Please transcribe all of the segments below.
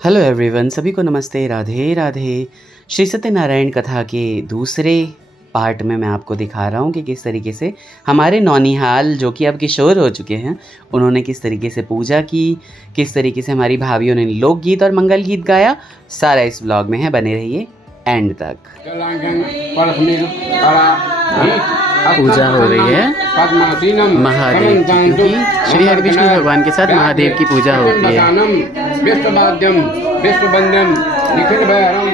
Hello everyone, सभी को नमस्ते, राधे राधे। श्री सत्यनारायण कथा के दूसरे पार्ट में मैं आपको दिखा रहा हूँ कि किस तरीके से हमारे नौनिहाल, जो कि अब किशोर हो चुके हैं, उन्होंने किस तरीके से पूजा की, किस तरीके से हमारी भाभियों ने लोकगीत और मंगल गीत गाया। सारा इस ब्लॉग में है, बने रहिए एंड तक। पूजा हो रही है महादेव की, क्योंकि श्री हरिविष्णु भगवान के साथ महादेव की पूजा होती है। विश्ववाद्यम विश्ववंद्यम निखिल भैरम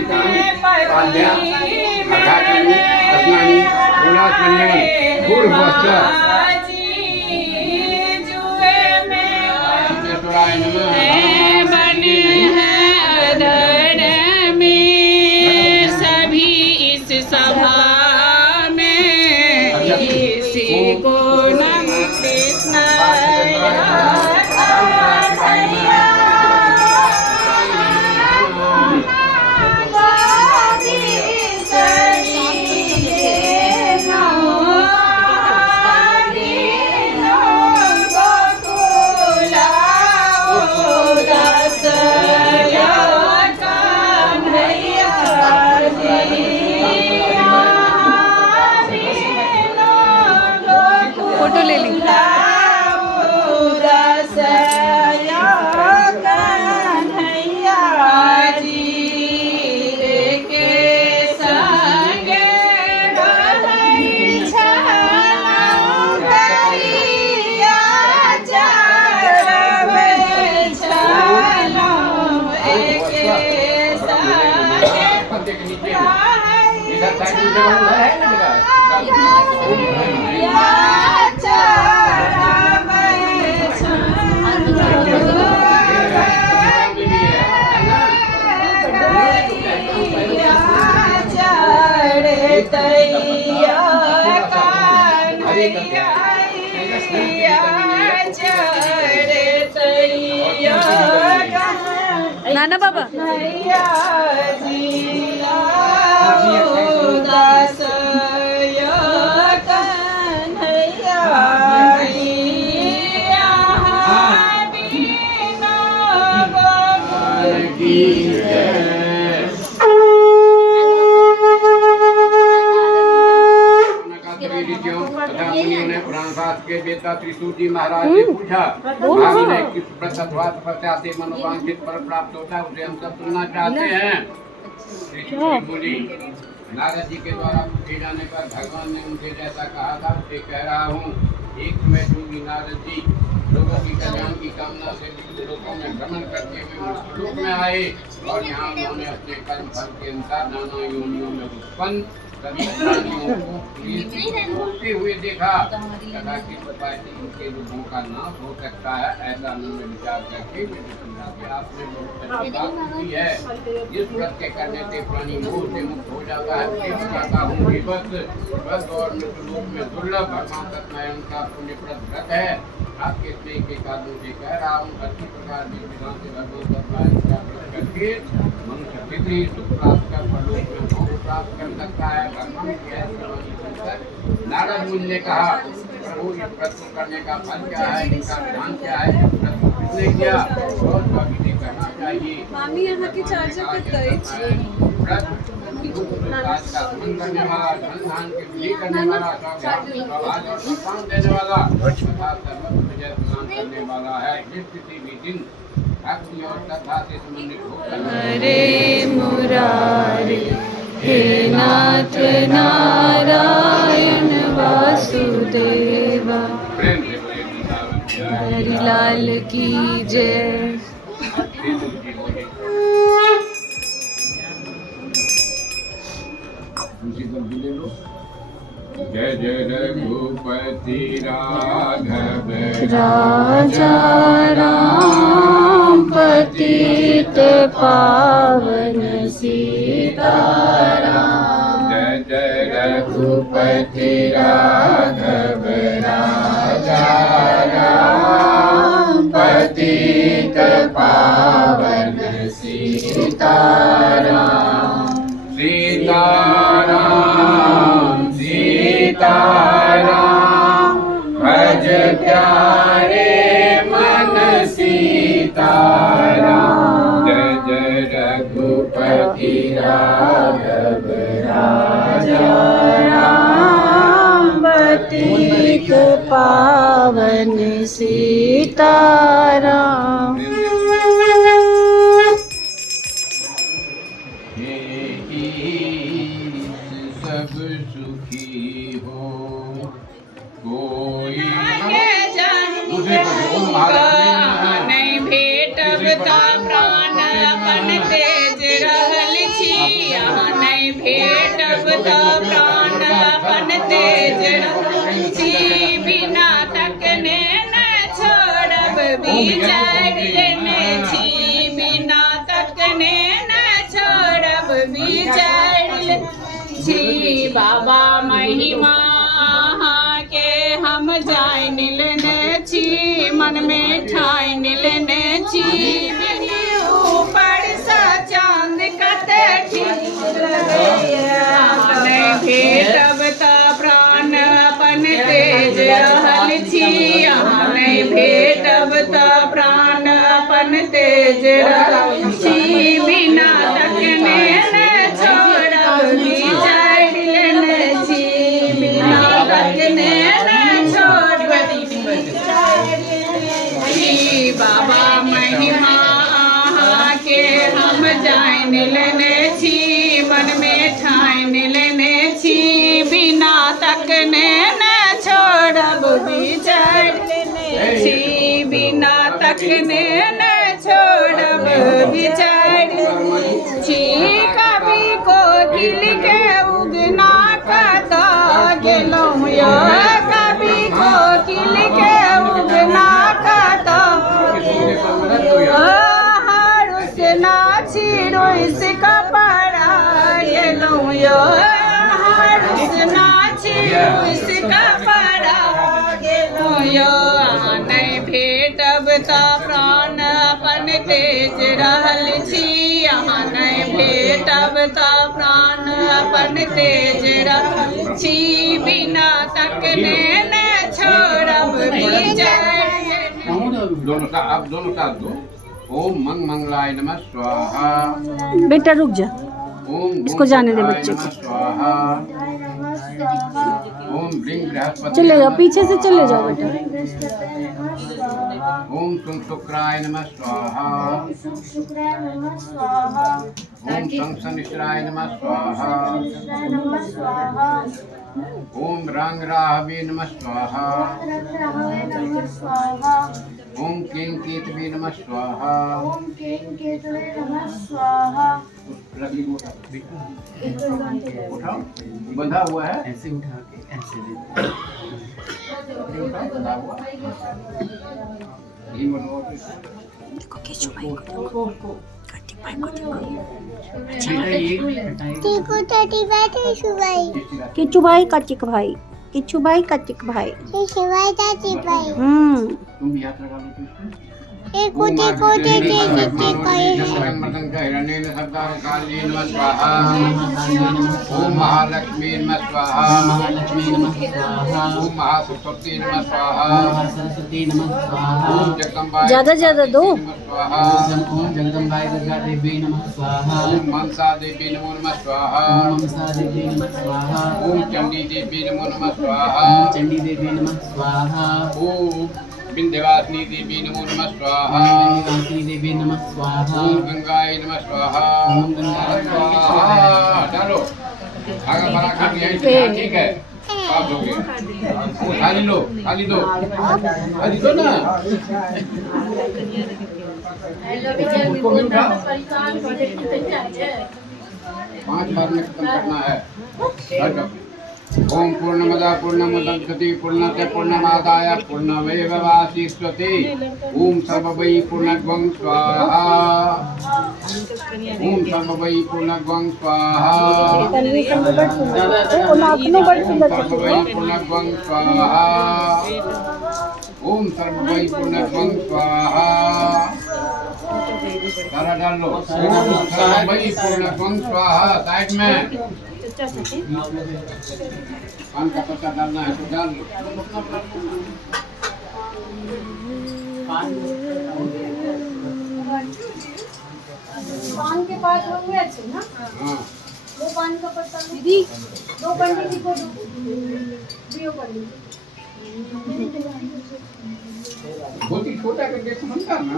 फोटो ले ली। नाना बाबा के बेटा त्रिशूल जी महाराज ने पूछा, भाभी ने किस व्रत अथवा तपस्या से मनोवांछित फल प्राप्त होता है, उसे हम सब सुनना चाहते हैं। त्रिशूल बोली, नारद जी के द्वारा पूछे जाने पर भगवान ने उनसे जैसा कहा था उसे कह रहा हूँ। एक समय योगी नारद जी लोगों की कल्याण की कामना से विभिन्न लोकों में भ्रमण करते हुए मृत्युलोक में आए और यहाँ उन्होंने अपने कर्म फल के अनुसार नाना योनियों में उत्पन्न सभी प्राणियों को होते हुए देखा तथा किस उपाय से इनके रूपों का नाश हो सकता है। ऐसा उन्होंने विचार करके आपने बहुत अच्छी बात की है। जिस व्रत के करने से प्राणी मोह से मुक्त हो जाता है उसे बताता हूँ। व्रत और मृत्युलोक में दुर्लभ भगवान सत्यनारायण का पुण्यप्रद व्रत है। आपके स्नेह के कारणों से कह रहा हूँ। अच्छी प्रकार की विधान से भगवान सत्यनारायण का व्रत करके मनुष्य कितनी सुख प्राप्त कर परलोक में मोक्ष प्राप्त कर सकता है। भगवान की ऐसी वाणी सुनकर नारद मुनि ने कहा, प्रभु इस व्रत को करने का फल क्या है, इसका विधान क्या है, इस व्रत को किसने किया और कभी नहीं करना चाहिए। मामी यहाँ की चार्जर पे गई व्रत काज का संबंध करने वाला, धन धान के विधि करने वाला, स्वभाव और सम्मान देने वाला तथा सर्वत्र विजय प्रदान करने वाला है। जिस किसी भी दिन भक्ति और श्रद्धा से संबंधित होकर हरे मुरारी हे नाथ नारायण वासुदेवा प्रेम से बोले हरि लाल की जय। जय जय रघुपति राघव राजा राम पतित पावन सीताराम। जय जय रघुपति राघव राजा राम पतित पावन सीताराम। सीताराम सीताराम भज प्यारे मन सीताराम। जय जय राघव राजा राम पतित पावन सीताराम। सब सुखी हो कोई नहीं भेटब ता प्राण अपन तेज रहल छी, नहीं भेटब ता प्राण अपन तेज रहल छी, बिना तकने न छोड़ब विचार लेने छी, बिना तकने न छोड़ब विचार छी, बाबा महिमा के हम जान लेने छी, मन में ठान लेने छी, बिनी ऊपर सा चांद कते ठीक लगैया, नहीं भेटब ता प्राण अपन तेज रहल छी, नहीं भेटब ता प्राण अपन तेज रहल छी, बिना तकने न छोड़ब विचार लेने छी, बिना तकने न छोड़ब विचार लेने छी, बाबा महिमा के हम जान लेने छी, मन में ठान लेने छी, बिना तकने न छोड़ब विचार लेने छी, बिना तकने न छोड़ब विचार छी, कभी कोकिल के उगना कता गेलहुँ यो, कभी कोकिल के उगना कता हरुस नाची रोइस कपड़ा गेलहुँ यो, हरुस नाची रोइस कपड़ा गेलहुँ यो, नहीं भेटब ता प्राण अपन तेज रहल छी, यहाँ नहीं भेटब ता प्राण अपन तेज रहल छी, बिना तकने न छोड़ब विचार। दोनों का आप दोनों का दो। ओम मंग मंगलाय नमः स्वाहा। बेटा रुक जा, ओम इसको जाने दे बच्चे को। स्वाहा। ओम ब्लिंग बृहस्पति चलेगा, पीछे से चले जाओ बेटा। ओम सुम शुक्राय नमः स्वाहा। ओम सं शनिश्चराय नमः स्वाहा। ओम रंग राहवे नमः स्वाहा। ओम क्लीं केतवे नमः स्वाहा। उठाओ, बंधा हुआ है, ऐसे उठा के ऐसे दे बंधा हुआ ये मनोहर किच्चू भाई कचिक भाई, किच्चू भाई कचिक भाई। तुम भी हाथ लगा लो तो ओम महालक्ष्मी नमः स्वाहा। ओम महासरस्वती नमः स्वाहा। ओम जगदम्बा ज्यादा ज्यादा दो। स्वाहा। ओम जगदम्बाय दुर्गा देवी नमः स्वाहा। ओम मनसा देवी नमो नमः स्वाहा। ओम मनसा देवी नमः स्वाहा। ओम चंडी देवी नमो नमः स्वाहा। ओम चंडी देवी नमः स्वाहा। ओम विंध्यवासिनी देवी नमो नमः स्वाहा। विंध्यवासिनी देवी नमः स्वाहा। ओम गंगाय नमः स्वाहा। ओम गंगाय स्वाहा। डालो आगे बढ़ा कर दिया, ठीक है, पास हो गया। खाली लो, खाली दो, खाली दो ना। उसको भी उठाओ। 5 बार में खत्म करना है। ओम पूर्णमदा पूर्णमुदच्यते पूर्णस्य पूर्णमादाय पूर्णमेवावशिष्यते। ओम सर्ववै पूर्णत्वं स्वाहा। ओम सर्ववै पूर्णत्वं स्वाहा। सर्ववै पूर्णत्वं स्वाहा। ओम सर्ववै पूर्णत्वं स्वाहा। सारा डाल लो। ओम सर्ववै पूर्णत्वं स्वाहा। साइड में पान का पत्ता डालना है तो डाल लो। पान के पात होंगे अच्छे ना, हाँ वो पान का पत्ता दीदी, दो पंडित जी को दो, दियो पंडित बहुत ही छोटा करके समझता ना।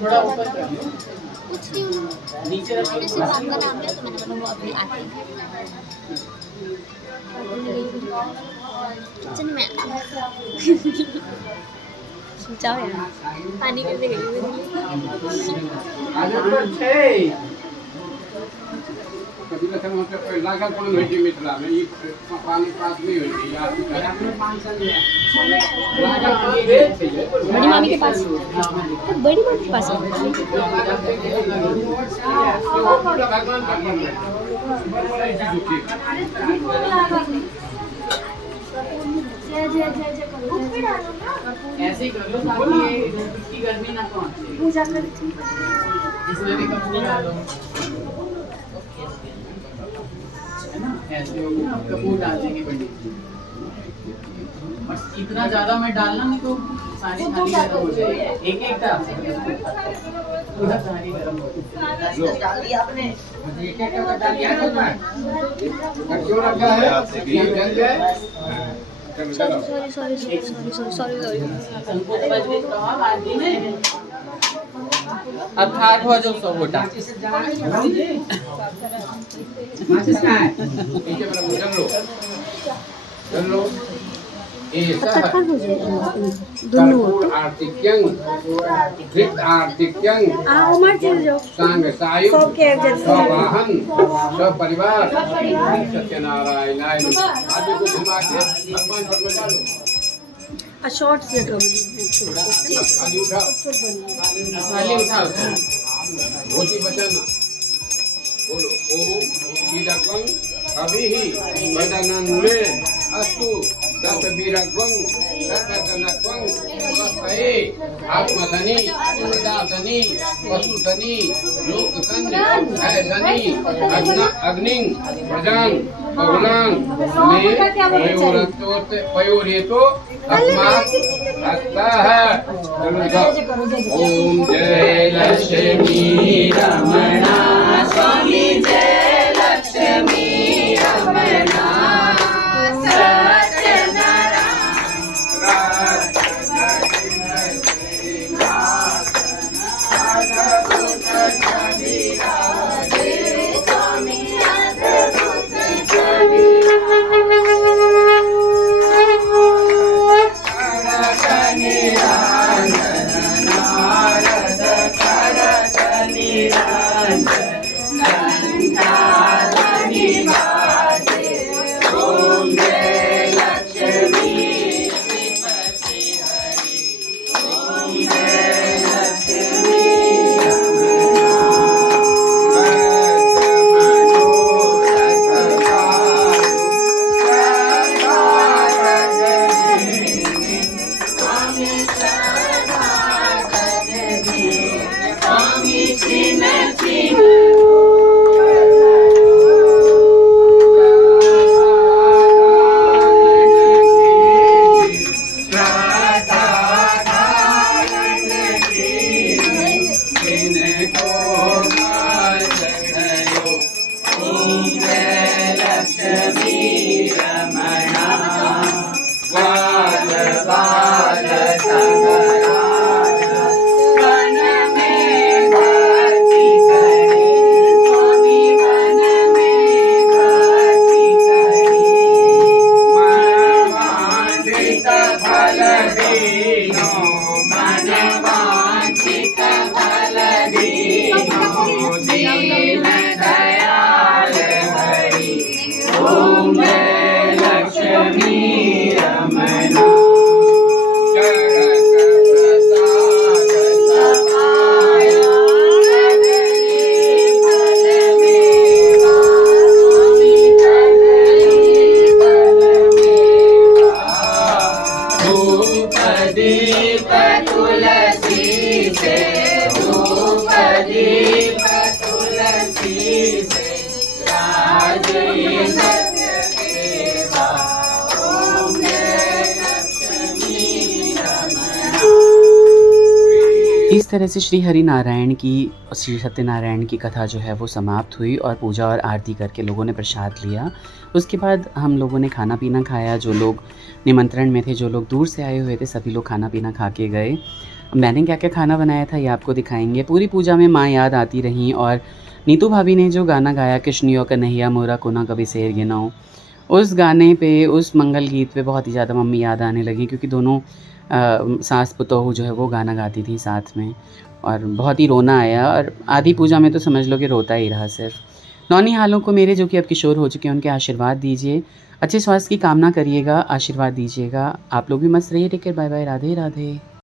थोड़ा ऊपर नीचे रखो। मैंने सिर्फ आपका नाम लिया तो मैंने बोला वो अभी आते हैं किचन में। जाओ यार, पानी कैसे गई कभी लखन मतलब लागल पान होइ छै मिथिला में, ई पानी पात नहीं होइ छै यार। लागल पान भेल छै बड़ी मामी के पास, तो बड़ी मामी के पास है। भगवान का बन रहा है दुखी। जय जय जय जय करो, ऐसे ही कर लो ताकि ये इसकी गर्मी ना पहुंचे। पूजा कर इसमें भी कपूर डालो, है ना, ऐसे हो गया। अब कपूर डाल देंगे पंडित जी। बस इतना ज्यादा मत डालना, नहीं तो सारी थाली गर्म हो जाएगी। एक एक टाप पूरा थाली गर्म हो जाएगी। डाल दिया आपने, एक एक टाप डाल दिया खुद में। क्यों रखा है? ये जल जाए। चलो सॉरी संकोच बच गई तो हम आदमी ने अब ठाट हो जाओ सब गोटा। नीचे मेरा जल लो। आर्तिक्यं धृत आर्तिक्यं सांग सायुध सवाहन सपरिवार सत्यनारायणाय नमः। आदि को घुमा के भगवान पर में डालो। शॉर्ट से थाली उठाओ, थाली उठाओ। धोती बचाना। बोलो ओम कीडकं अभिहि वदनन्ने अस्तु दस वीरग्वं सर्वजनक्वं स्वस्ते आत्मसनि प्रदासनि पशुसनि लोकसनि ऐसनि अग्निं प्रजां बहुलां मे पयोरेतो अस्मात् हस्तः। ओम जय लक्ष्मी रमणा स्वामी जय लक्ष्मी रमणा इस तरह से श्री हरिनारायण की श्री सत्यनारायण की कथा जो है वो समाप्त हुई और पूजा और आरती करके लोगों ने प्रसाद लिया। उसके बाद हम लोगों ने खाना पीना खाया। जो लोग निमंत्रण में थे, जो लोग दूर से आए हुए थे, सभी लोग खाना पीना खा के गए। मैंने क्या क्या खाना बनाया था ये आपको दिखाएंगे। पूरी पूजा में माँ याद आती रहीं और नीतू भाभी ने जो गाना गाया कृष्णियों कन्हैया मोरा कोना कभी शेर गिनाऊं, उस गाने पे, उस मंगल गीत पे बहुत ही ज़्यादा मम्मी याद आने लगी, क्योंकि दोनों सास पुतोहू जो है वो गाना गाती थी साथ में और बहुत ही रोना आया। और आधी पूजा में तो समझ लो कि रोता ही रहा सिर्फ। नौनिहालों को मेरे जो कि अब किशोर हो चुके हैं उनके आशीर्वाद दीजिए, अच्छे स्वास्थ्य की कामना करिएगा, आशीर्वाद दीजिएगा। आप लोग भी मस्त रहिए। Take care, bye bye, Radhe Radhe.